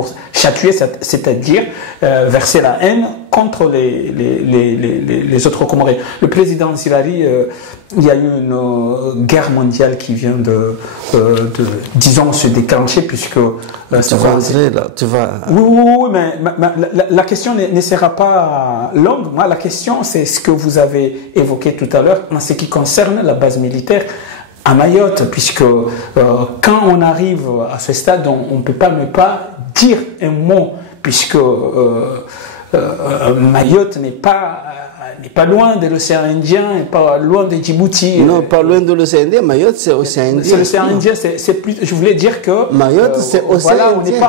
c'est-à-dire verser la haine contre les autres Comoriens. Le président Zilari, il y a eu une guerre mondiale qui vient disons, se déclencher, puisque... tu vas... Oui, mais la question ne sera pas longue. Moi, la question, c'est ce que vous avez évoqué tout à l'heure en ce qui concerne la base militaire à Mayotte, puisque quand on arrive à ce stade, on ne peut pas ne pas dire un mot, puisque Mayotte n'est pas loin de l'océan Indien, n'est pas loin de Djibouti. Non, pas loin de l'océan Indien. Mayotte, c'est l'océan Indien. C'est l'océan Indien. C'est plus. Je voulais dire que Mayotte, c'est l'océan Indien.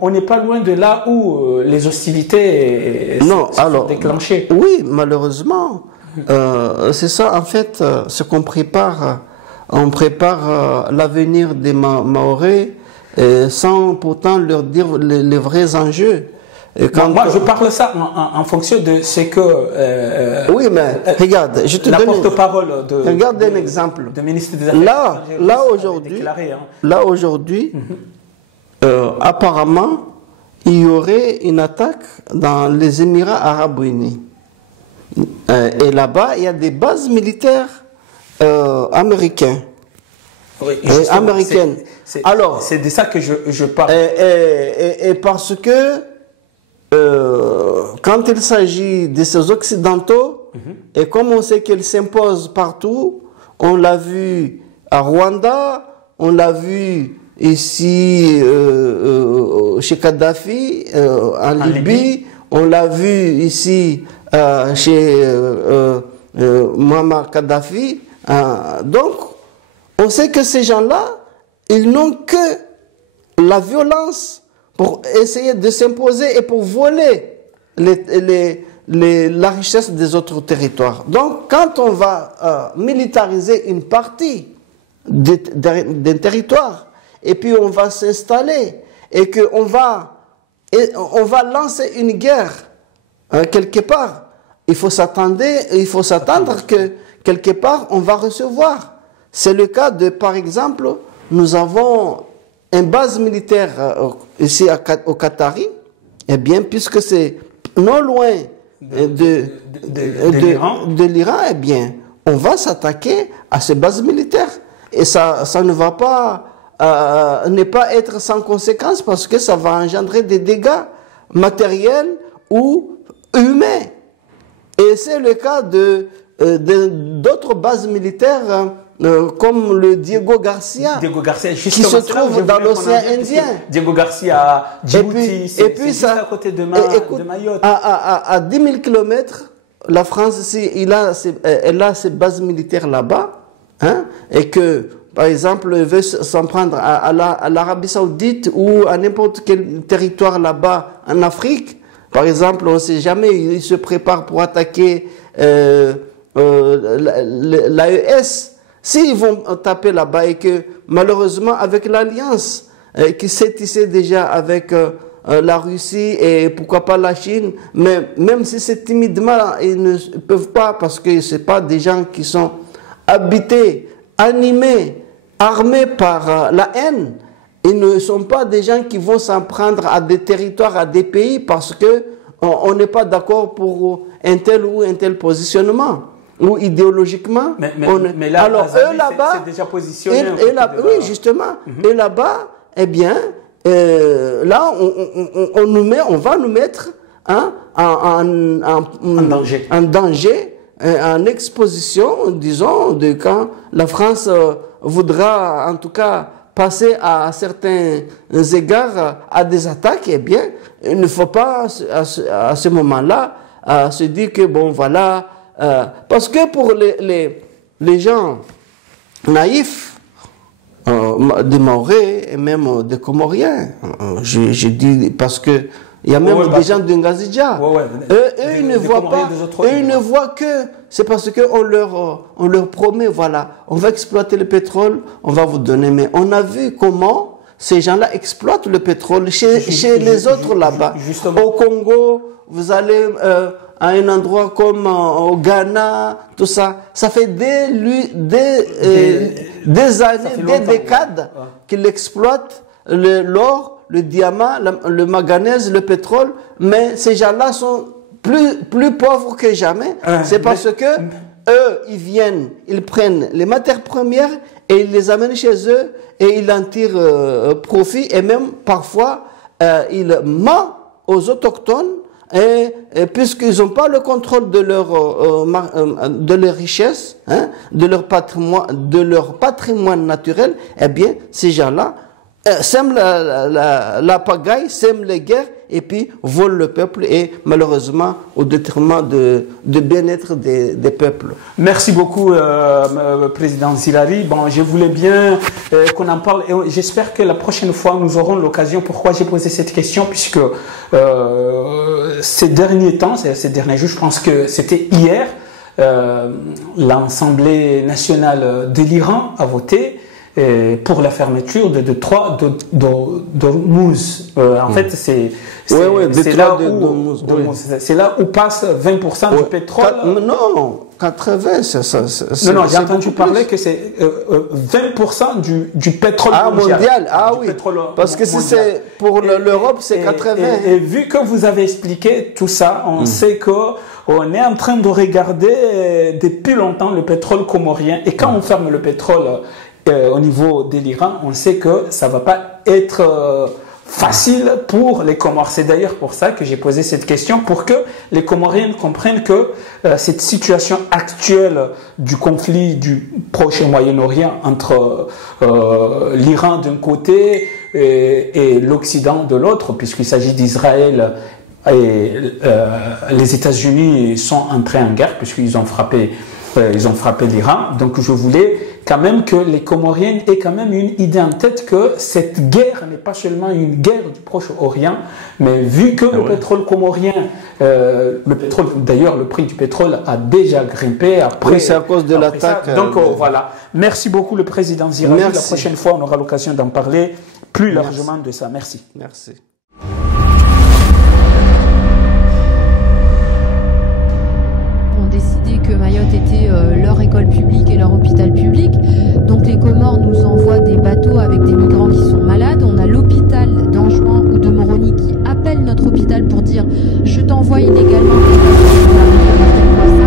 On n'est pas loin de là où les hostilités sont déclenchées. Oui, malheureusement, c'est ça en fait, ce qu'on prépare. On prépare l'avenir des Mahorais sans pourtant leur dire les vrais enjeux. Moi, je parle ça en fonction de ce que... oui, mais regarde, je te donne... La porte-parole regarde un exemple. De ministre des Affaires Là, aujourd'hui, apparemment, il y aurait une attaque dans les Émirats Arabes Unis. Et là-bas, il y a des bases militaires américaines. Oui, américaines. Alors, c'est de ça que je parle. Et parce que quand il s'agit de ces Occidentaux, et comme on sait qu'ils s'imposent partout, on l'a vu à Rwanda, on l'a vu ici chez Kadhafi, en Libye. On l'a vu ici chez Muammar Kadhafi. Donc, on sait que ces gens-là, ils n'ont que la violence pour essayer de s'imposer et pour voler la richesse des autres territoires. Donc, quand on va militariser une partie d'un territoire, et puis on va s'installer, et qu'on va lancer une guerre quelque part, il faut s'attendre que quelque part on va recevoir. C'est le cas de, par exemple, nous avons une base militaire ici au Qatari, eh bien, puisque c'est non loin de l'Iran, eh bien, on va s'attaquer à ces bases militaires. Et ça ne va pas être sans conséquence, parce que ça va engendrer des dégâts matériels ou humains. Et c'est le cas d'autres bases militaires comme le Diego Garcia qui se trouve dans l'océan Indien. Diego Garcia, Djibouti, c'est juste à côté de Mayotte. À 10 000 km, la France, ici, elle a ses bases militaires là-bas, hein, et que, par exemple, elle veut s'en prendre à l'Arabie Saoudite ou à n'importe quel territoire là-bas en Afrique. Par exemple, on ne sait jamais, ils se préparent pour attaquer l'AES. S'ils vont taper là-bas et que, malheureusement, avec l'alliance qui s'est tissée déjà avec la Russie et pourquoi pas la Chine, mais même si c'est timidement, ils ne peuvent pas, parce que ce n'est pas des gens qui sont habités, animés, armés par la haine. Ils ne sont pas des gens qui vont s'en prendre à des territoires, à des pays, parce que on n'est pas d'accord pour un tel ou un tel positionnement. Ou idéologiquement. Mais là, alors eux là-bas, c'est déjà positionné. Oui, justement. Et là-bas, eh bien, là, on va nous mettre en danger, en exposition, disons, de quand la France voudra, en tout cas, passer à certains égards à des attaques. Eh bien, il ne faut pas à ce moment-là se dire que bon, voilà. Parce que pour les gens naïfs, des Maorais et même des Comoriens, je dis parce que il y a même des gens de Ngazidja, eux ils ne voient pas, eux ils ne voient que c'est parce que on leur promet, voilà, on va exploiter le pétrole, on va vous donner, mais on a vu comment ces gens-là exploitent le pétrole chez les autres là-bas. Au Congo, vous allez à un endroit comme au Ghana, tout ça, ça fait des années, des décades qu'ils exploitent l'or, le diamant, le manganèse, le pétrole, mais ces gens-là sont plus pauvres que jamais. C'est parce que eux, ils viennent, ils prennent les matières premières et ils les amènent chez eux et ils en tirent profit, et même parfois ils mentent aux autochtones. Et puisqu'ils n'ont pas le contrôle de leur richesse, hein, de leur patrimoine naturel, eh bien, ces gens-là sèment la pagaille, sèment les guerres, et puis volent le peuple, et malheureusement au détriment de bien-être des peuples. Merci beaucoup, Président Zilari. Bon, je voulais bien qu'on en parle, et j'espère que la prochaine fois nous aurons l'occasion. Pourquoi j'ai posé cette question? Puisque ces derniers temps, ces derniers jours, je pense que c'était hier, l'Assemblée nationale de l'Iran a voté pour la fermeture de trois d'Ormuz. En fait, c'est là où passe 20% du pétrole. Non, 80, non, j'ai entendu parler que c'est 20% du pétrole mondial. Ah oui, parce que si c'est pour l'Europe, c'est 80. Et vu que vous avez expliqué tout ça, on sait que on est en train de regarder depuis longtemps le pétrole comorien. Et quand on ferme le pétrole au niveau de l'Iran, on sait que ça va pas être facile pour les Comores. C'est d'ailleurs pour ça que j'ai posé cette question, pour que les Comoriens comprennent que cette situation actuelle du conflit du Proche et Moyen-Orient entre l'Iran d'un côté et l'Occident de l'autre, puisqu'il s'agit d'Israël et les États-Unis sont entrés en guerre puisqu'ils ont frappé l'Iran. Donc je voulais quand même que les Comoriens aient quand même une idée en tête que cette guerre n'est pas seulement une guerre du Proche-Orient, mais vu que le pétrole comorien, d'ailleurs le prix du pétrole a déjà grimpé après. Oui, c'est à cause de l'attaque. Donc voilà. Merci beaucoup le président Ziraoui. La prochaine fois on aura l'occasion d'en parler plus largement de ça. Merci. Merci. Que Mayotte était leur école publique et leur hôpital public. Donc les Comores nous envoient des bateaux avec des migrants qui sont malades. On a l'hôpital d'Anjouan ou de Moroni qui appelle notre hôpital pour dire je t'envoie illégalement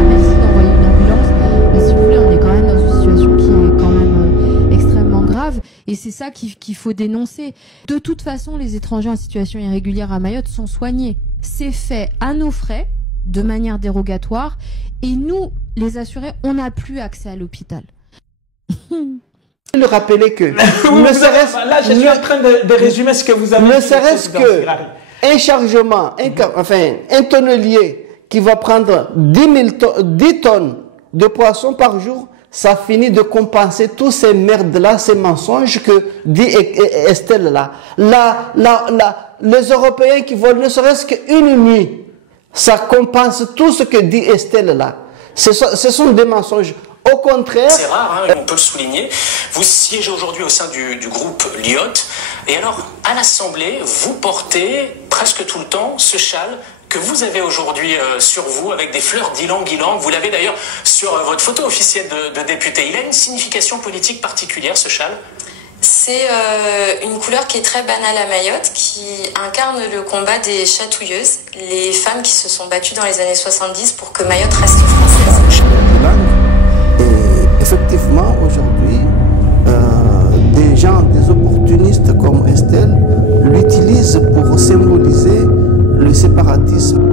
merci d'envoyer une ambulance. Mais si vous voulez, on est quand même dans une situation qui est quand même extrêmement grave et c'est ça qu'il faut dénoncer. De toute façon, les étrangers en situation irrégulière à Mayotte sont soignés. C'est fait à nos frais, de manière dérogatoire. Et nous, les assurés, on n'a plus accès à l'hôpital. Le rappeler que là, je suis en train de résumer ce que vous avez dit. Ne serait-ce que un chargement, un tonnelier qui va prendre 10 tonnes de poissons par jour, ça finit de compenser tous ces merdes-là, ces mensonges que dit Estelle là. Les Européens qui volent ne serait-ce qu'une nuit, ça compense tout ce que dit Estelle là. Ce sont des mensonges. Au contraire... C'est rare, hein, on peut le souligner. Vous siégez aujourd'hui au sein du groupe Lyot. Et alors, à l'Assemblée, vous portez presque tout le temps ce châle que vous avez aujourd'hui sur vous, avec des fleurs d'ylang-ylang. Vous l'avez d'ailleurs sur votre photo officielle de député. Il a une signification politique particulière, ce châle ? C'est une couleur qui est très banale à Mayotte, qui incarne le combat des chatouilleuses, les femmes qui se sont battues dans les années 70 pour que Mayotte reste française. Et effectivement, aujourd'hui, des gens, des opportunistes comme Estelle, l'utilisent pour symboliser le séparatisme.